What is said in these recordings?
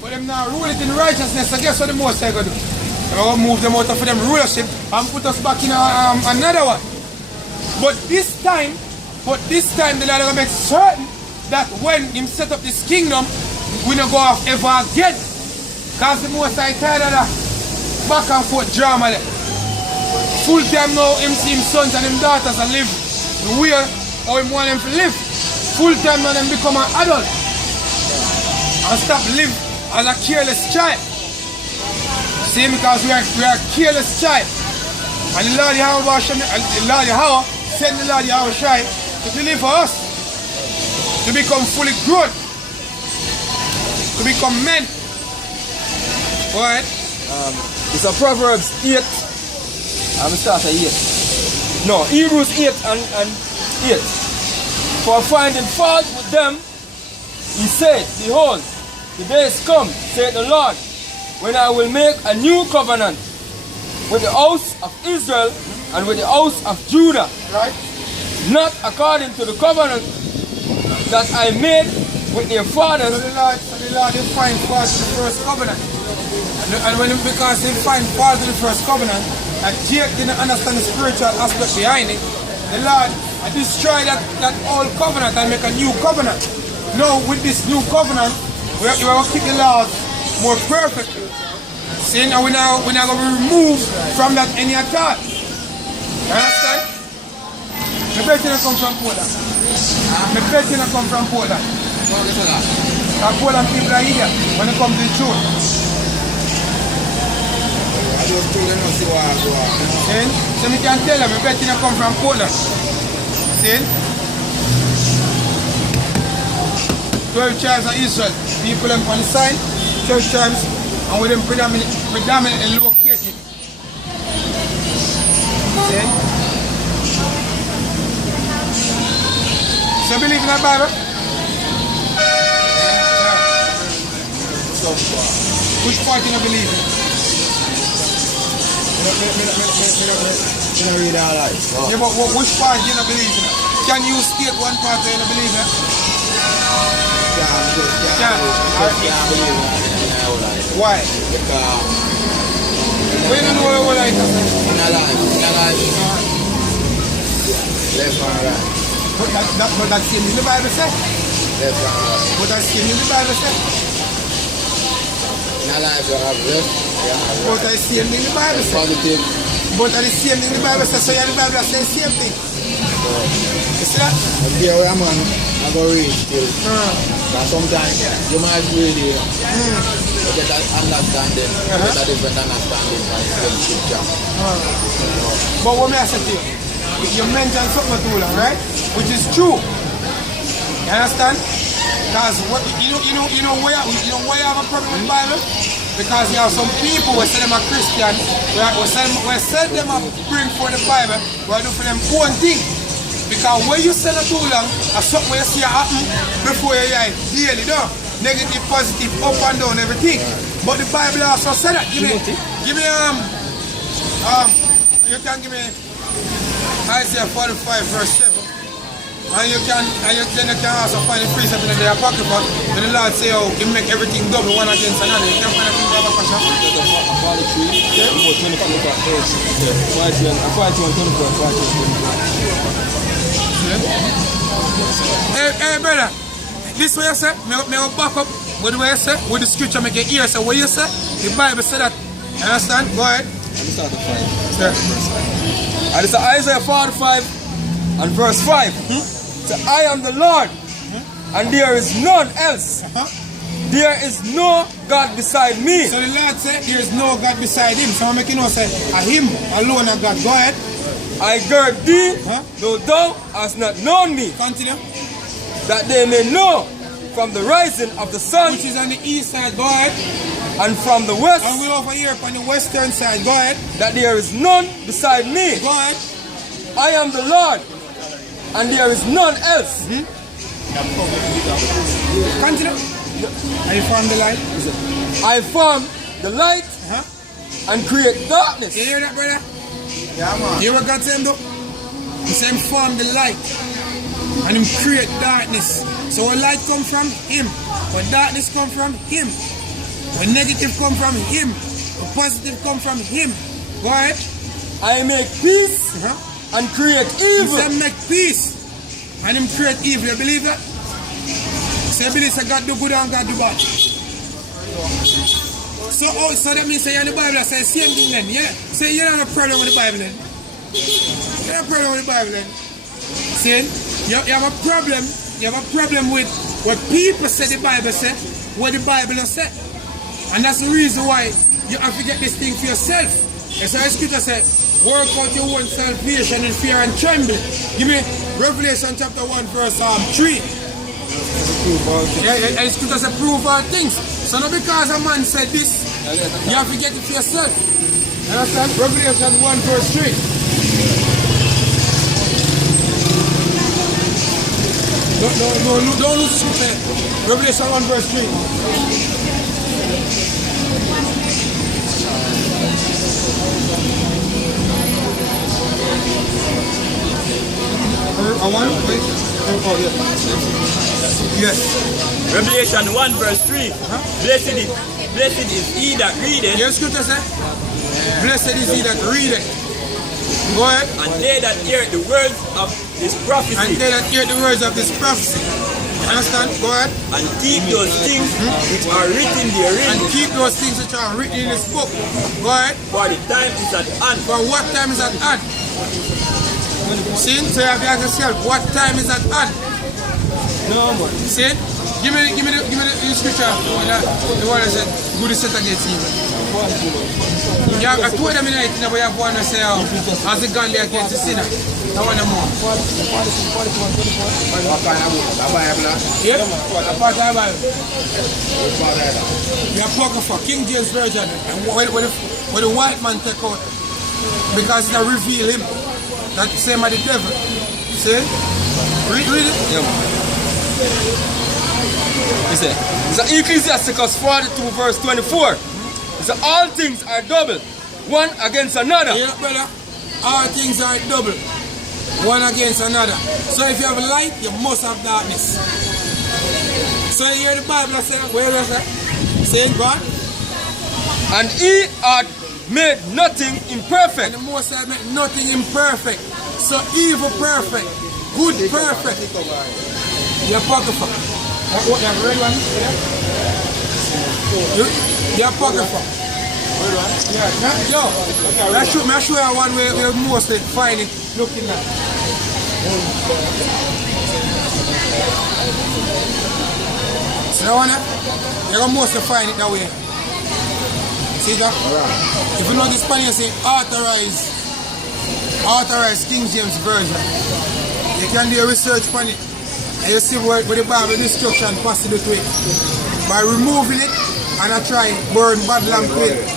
But them now rule it in righteousness. So guess what the most I gonna do? I'm gonna move them out of them rulership and put us back in another one. But this time the Lord gonna make certain that when him set up this kingdom, we don't go off ever again. Because the most I tired of that back and forth drama there. Full time now him see him sons and him daughters and live the way how him want them to live. Full time now them become an adult. And stop live as a careless child. See, because we are careless child. And the Lord Yahweh send the Lord Yahweh Shai to deliver us. To become fully grown. To become men. Alright? It's a Proverbs 8. I'm start at 8. No, Hebrews 8 and 8. For finding fault with them, he said, behold, the days come, saith the Lord, when I will make a new covenant with the house of Israel and with the house of Judah. Right? Not according to the covenant that I made with their fathers. So the Lord will find fault in the first covenant. And because he find fault in the first covenant, and Jake didn't understand the spiritual aspect behind it, the Lord destroy that old covenant and make a new covenant. Now with this new covenant, we are going to keep the laws more perfectly. See, now we're not going to remove from that any at all. You understand? I bet you don't come from Poland. I bet you don't come from Poland. Poland people are here when it comes to the truth. See? So we can tell them, I bet you don't come from Poland. See? 12 tribes of Israel. People them on the side, 12 tribes, and with them predominantly located. See? So you believe in the Bible? Which part you don't believe in? You don't read all that. Yeah, but which part you don't believe in? Can you state one part that you don't believe in? Why? Because we don't know what I think. in a life. Left and right. But that's same in the Bible says. Left and right. But that's same in the Bible says. In a life you have left, you have right. But that's same in the Bible says. Positive. But that's the same in the Bible says. So yeah, the Bible says the same thing. You see that? But there where I'm I go read still. But sometimes you might really get that understanding, get a different understanding from the scripture. But what may I say to you? You mentioned something too long, right? Which is true. You understand? Because you know why you have a problem with the Bible? Because you have some people who say them are Christian, we say them are bring for the Bible, we do for them own thing. Because when you say it too long, that's something you see happen before you hear it daily, though. Negative, positive, up and down, everything. But the Bible also said that. Give me you can give me Isaiah 45 verse 7. And you can also find the precept in the Apocrypha. And the Lord say, oh, he make everything double one against another. You can find a thing in the Apocrypha. 43, about 24 Hey brother, this way you say, me will back up with the way you say, with the scripture make your ear say what you say. The Bible say that. You understand? Go ahead. And it's Isaiah 45 and verse 5. So I am the Lord, and there is none else. There is no God beside me. So the Lord said there is no God beside him. So I'm making you know say him alone a God. Go ahead. I gird thee, though thou hast not known me. Continue. That they may know from the rising of the sun, Which is on the east side. Go ahead. and from the west, And we're over here on the western side. Go ahead. that there is none beside me. Go ahead. I am the Lord, and there is none else. Continue. Are you from the light? I form the light and create darkness. You hear that, brother? Yeah, man. You hear what God said, though? He said him form the light and him create darkness. So where light come from? Him. Where darkness come from? Him. When negative come from him, the positive come from him. Go ahead. I make peace and create evil. He said make peace and him create evil. You believe that? So you believe that God do good and God do bad. So that means say in the Bible say same thing then, yeah? Say you don't have a problem with the Bible then. You have a problem with the Bible then. See? You have a problem. You have a problem with what people say the Bible said, what the Bible has said. And that's the reason why you have to get this thing for yourself. As the scripture said, work out your own salvation in fear and trembling. Give me Revelation chapter 1 verse 3. Yeah, and scripture says prove all things. So not because a man said this, you have to get it for yourself. You understand? Revelation 1 verse 3. Don't lose scripture. Revelation 1 verse 3. Yes. Revelation 1 verse 3. Blessed is he that readeth. Yes, scripture say. Blessed is he that readeth. Go ahead. And they that hear the words of this prophecy. Understand? Go ahead. And keep those things which are written therein. And keep those things which are written in this book. Go ahead. For the time is at hand. For what time is at hand? See? So you have to ask yourself, what time is at hand? No man. See? Give me the scripture. The one that said, good is set against evil. Yeah, I told them in the 18, but you have one that say, as the gun there against the sinner. I want them more. What kind of book? The Bible? Yeah, a part of the Bible. What part of that? You are talking for King James Version. And when the white man take out, because it reveal him, that same as the devil. See? Read it. Yeah. Listen. It's Ecclesiasticus 42 verse 24. It's all things are double, one against another. Yeah, brother. All things are double, one against another. So if you have light, you must have darkness. So you hear the Bible say, where is it? Saying God? And he had made nothing imperfect. And the Most High made nothing imperfect. So evil perfect, good perfect. You're apocrypha. What you have read one? You're apocrypha. Yeah. Yo, I'll show you one where we mostly find it looking at. So that one, you're going to mostly find it that way. See that? If you know the Spanish say authorized King James Version, you can do a research on it and you see where the Bible destruction possible to it. By removing it and I try burn bad lamp with it.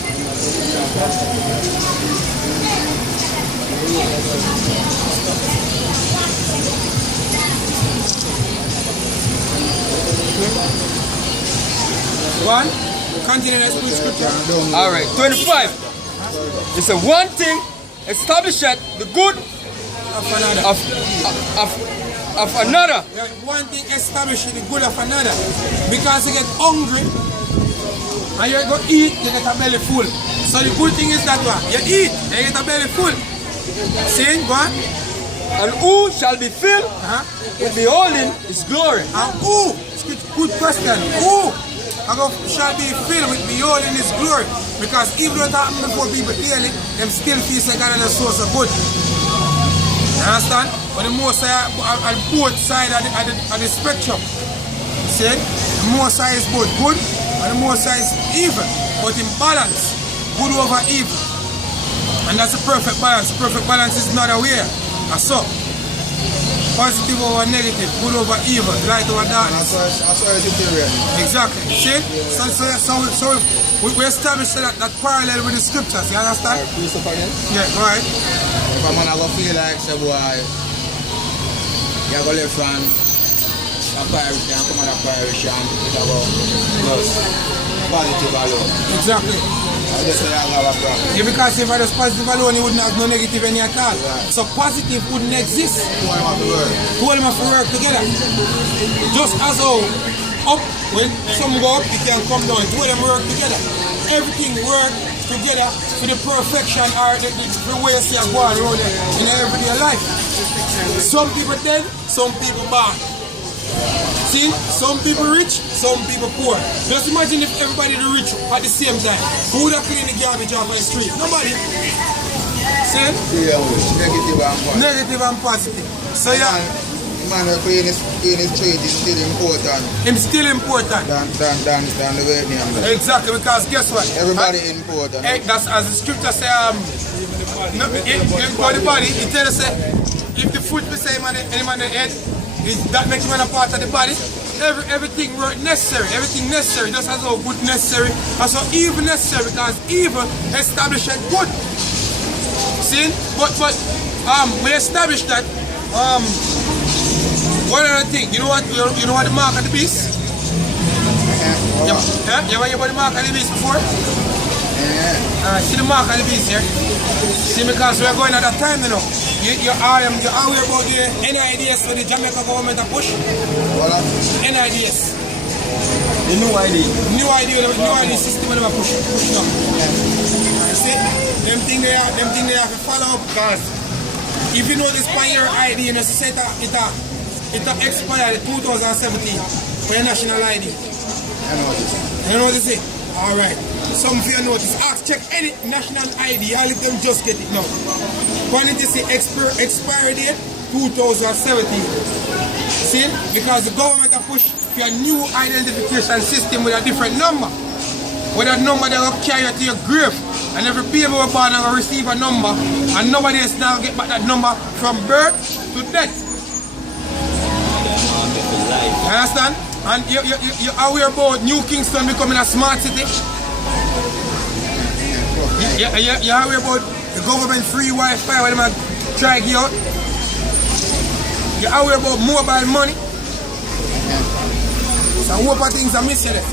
One, continue the scripture. Alright, 25. It's a one thing establisheth the good Of another. of another. Yeah, one thing establishes the good of another. Because you get hungry and you go eat, you get a belly full. So the good thing is that one. You eat, you get a belly full. See, go on. And who shall be filled with beholding his glory? And who? Good question. Who shall be filled with beholding his glory? Because even though it happens before people daily, them still feel like God is a source of good. You understand? But the most on both sides of the spectrum. See? The most side is both good and the most side is evil. But in balance, good over evil. And that's the perfect balance. The perfect balance is not aware. That's so. Positive over negative, good over evil, light over darkness. That's why it's superior. Exactly. See? So we established that parallel with the scriptures, you understand? Please stop again. Yeah, go ahead. If I'm gonna go feel like say boy, you're gonna live from a parish and come on a parish and it's about plus positive alone. Exactly. I just say I have a problem. Yeah, because if I was positive alone, you wouldn't have no negative any at all. Right. So positive wouldn't exist. Two of them have to work. Two of them have to work together. Just as how up, when some go up, it can come down. Two of them work together. Everything work together for the perfection or the way you see a go around in everyday life. Some people dead, some people bad. See, some people rich, some people poor. Just imagine if everybody the rich at the same time. Who would have cleaned the garbage off the street? Nobody. See? Yeah, negative and positive. Negative and positive. So yeah. Man, clean his street is still important. It's still important. Than the way name. Exactly, because guess what? Everybody important. That's as the scripture say, if the body, it tells us if the foot be say any man the head, that makes man a part of the body. Everything necessary, just as how good necessary, as how evil necessary, because evil establishes good. See? But we established that one other thing, you know what the mark of the beast? You ever hear about the mark of the beast before? Alright, see the mark of the beast here? See, because we're going at that time, you know. You're aware about the NIDS for the Jamaica government to push? NIDS. The new ID. New ID system when they push up. You see? Them thing they have to follow up, because if you notice by your ID, you know, say it expired 2017 for your national ID. I know what they say. Alright. Some of you notice. Check any national ID, all of them just get it now. When it is the expiry date 2017. See? Because the government have pushed for a new identification system with a different number. With that number they will carry you to your grave. And every people who are born will receive a number. And nobody else now get back that number from birth to death. You understand? And you're aware about New Kingston becoming a smart city? You're aware about the government free Wi-Fi when they try to get out? You're aware about mobile money? So what of things are missing there?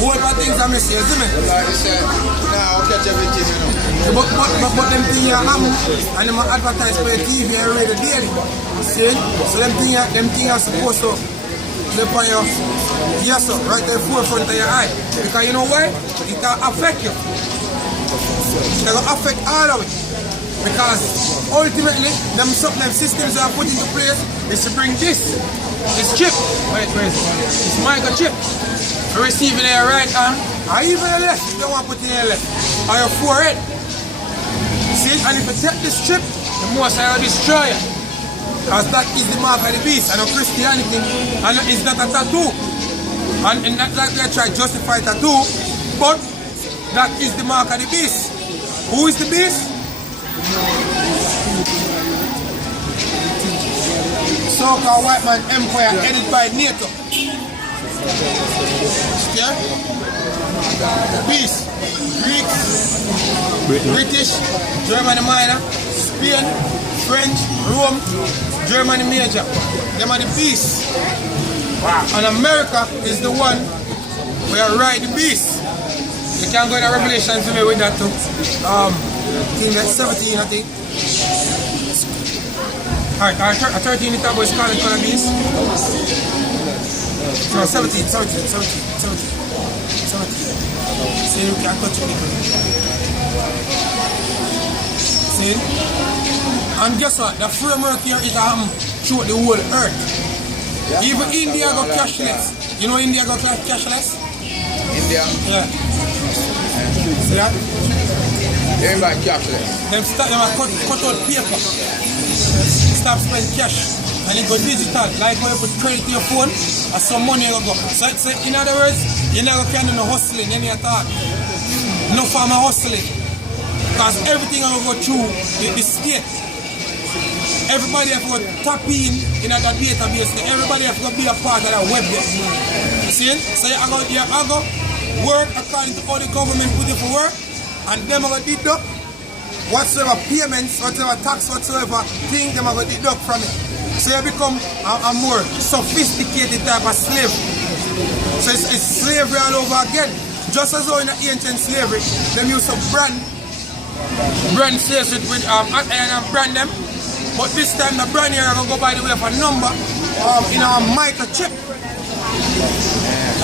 What of things are missing, you see me? Like you said, now I'll catch everything, you know. But them things you have, and them advertise for your TV and radio daily. See? So them things are supposed to live on your, yes sir, right there forefront of your eye. Because you know why? It can affect you. It can affect all of it. Because ultimately, them systems that are put into place is to bring this chip, wait, this microchip, for receiving your right hand, or even your left, if you don't want to put in your left, or your forehead. See, and if you take this chip, the most I will destroy you. Because that is the mark of the beast, and no Christianity, and it's not a tattoo. And not like they try to justify tattoo, but that is the mark of the beast. Who is the beast? So-called white man empire headed by NATO. Yeah? Beast. Greeks, British, Germany minor, Spain, French, Rome, Germany major. Them are the beasts. And America is the one where ride the beast. You can go in the Revelation to me with that too. Team that's 17, I think. Alright, 13 it was called beast. No, 17. See, you can't touch it. See? And guess what? The framework here is throughout the whole earth. Yeah. Even India go cashless. You know India go cashless? India? Yeah. See that? They ain't like cashless. Them cut out paper. Stop spending cash. And it go digital. Like when you put credit to your phone, and some money will go. So in other words, you're not going to do no hustling any at all. No farmer hustling. Because everything will go through the state. Everybody have to tap in that database. Everybody have to be a part of that web there. See? So you have to work according to how the government put it for work, and them are going to deduct whatsoever payments, whatever tax, whatsoever thing, them are going to deduct from it. So you become a more sophisticated type of slave. So it's slavery all over again. Just as though in the ancient slavery, them used to brand slaves with iron and brand them. But this time the brand here are going to go by the way of a number in our microchip.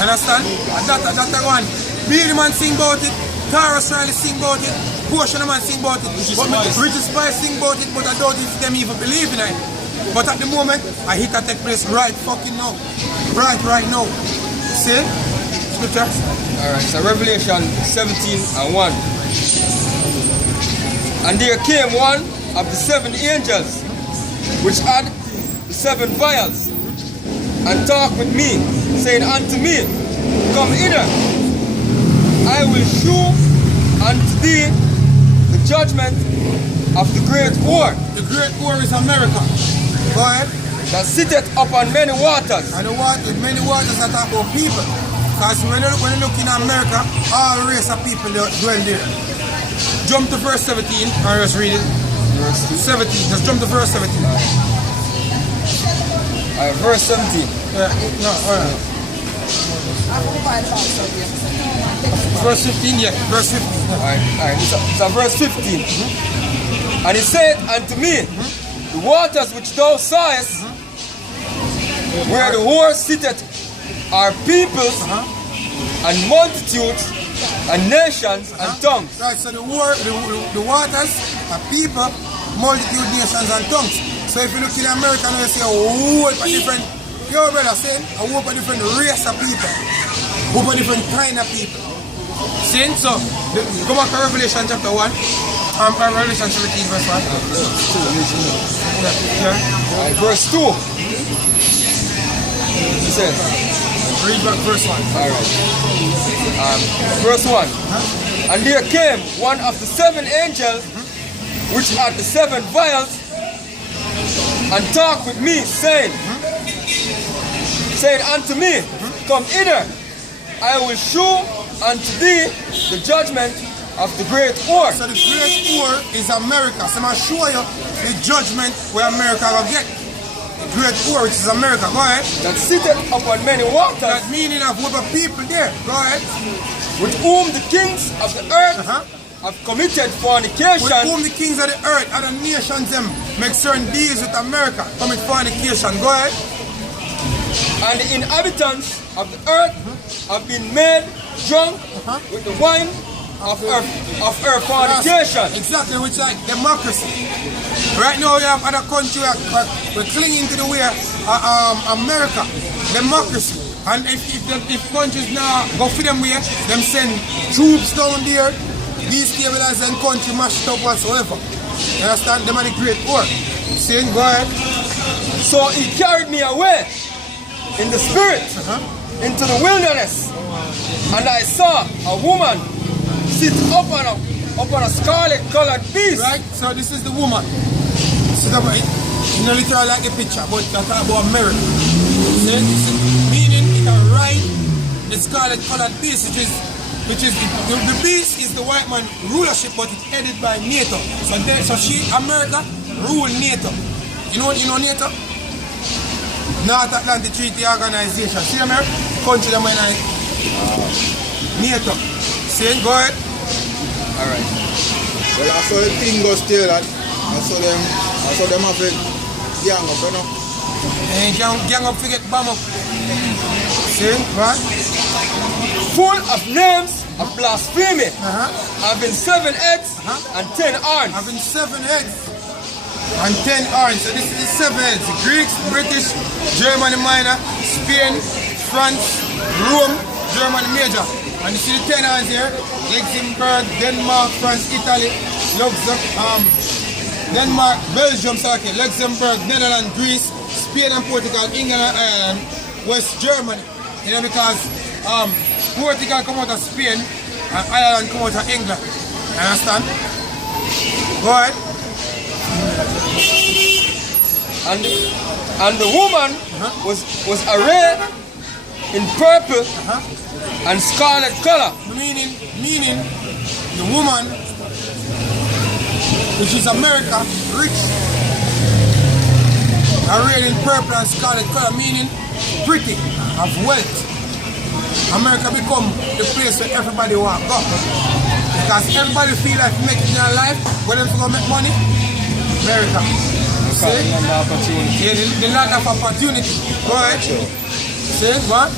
Understand? And that one. Beenie Man sing about it, Taurus Riley sing about it, Portion of Man sing about it, Richard Spice sing about it, but I don't think them even believe in it. But at the moment, a hit can take place right fucking now. Right now. See? Scripture? Alright, so Revelation 17 and 1. And there came one of the 7 angels, which had the 7 vials, and talked with me, saying unto me, Come hither, I will shew unto thee the judgment of the great war. The great war is America. Go ahead. That sitteth upon many waters. And the many waters that talk about people. Because when you look in America, all race of people dwell there. Jump to verse 17 and just read it. Verse 17. Just jump to verse 17. Verse 17. Yeah. No, alright. Verse 15, yeah. Verse 15. Alright. So verse 15. And he said unto me, The waters which thou sawest, where the whore sitteth, are peoples and multitudes and nations and tongues. Right, so the waters are people, multitude, nations and tongues. So if you look in America now, you see a whole of different, your brother saying, a whole of different race of people, a whole of different kind of people. See? So, go back to Revelation chapter 1, Revelation 17 verse 1. Yeah. Verse 2. He says, read back verse 1. Alright. Verse 1. And there came one of the 7 angels, which had the 7 vials, and talked with me, saying unto me, Come hither, I will shew unto thee the judgment of the great war. So the great war is America. So I'm going to show you the judgment where America will get. The great war, which is America. Go ahead. That sitteth upon many waters. That meaning of what people there. Go ahead. With whom the kings of the earth have committed fornication. With whom the kings of the earth and the nations them make certain deals with America. Commit fornication. Go ahead. And the inhabitants of the earth have been made drunk with the wine of her fornication. Exactly, which is like democracy. Right now you have other countries we're clinging to the way America, democracy. And if countries now go for them way, them send troops down there, destabilize them country, mash it up whatsoever. You understand? Them are the great war. See, go ahead. So he carried me away in the spirit into the wilderness, and I saw a woman sit up on a scarlet colored beast. Right, so this is the woman. Sit up, you know, literally like the picture, but that's about America. See, meaning it can ride the scarlet colored beast, which is the beast is the white man rulership, but it's headed by NATO. So America rule NATO. You know NATO? North Atlantic Treaty Organization. See America? Country that might NATO. See, go ahead. Alright. Well, I saw the thing go still, and I saw them have a gang up, you know. And gang up to get bomb up. See, right? Full of names of blasphemy, having 7 heads and 10 arms. Having 7 heads and 10 arms. So this is the 7 heads. Greeks, British, Germany minor, Spain, France, Rome, Germany major. And you see the 10 arms here. Luxembourg, Denmark, France, Italy, Denmark, Belgium, Luxembourg, Netherlands, Greece, Spain and Portugal, England and Ireland, West Germany. You know, because Portugal come out of Spain and Ireland come out of England. You understand? Go ahead. And the woman was arrayed in purple and scarlet color. Meaning the woman, which is America, rich, arrayed in purple and scarlet color, meaning pretty, of wealth. America become the place where everybody want to go. Because everybody feel like making their life, where they go make money, America. See? The opportunity. Yeah, the land of opportunity. Go ahead. See, what?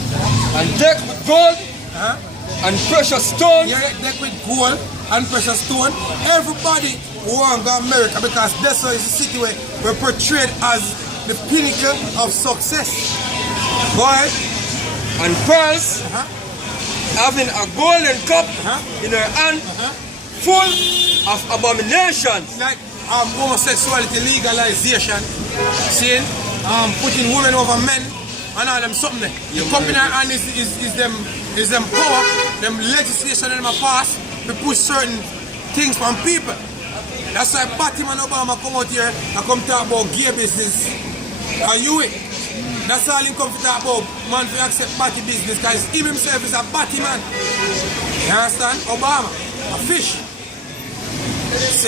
and decked with gold and precious stones. Yeah, decked with gold and precious stone. Everybody want to go to America because that's why it's a city where we're portrayed as the pinnacle of success. Go ahead. And pearls, having a golden cup in her hand, full of abominations. Like homosexuality legalization, seeing putting women over men and all them something there. The cup in her hand is them power, them legislation in them pass to push certain things from people. That's why Batman Obama come out here and come talk about gay business. Are you it? That's all he come to talk about. Man for accept batty business because he himself is a batty man. You understand? Obama, a fish. See?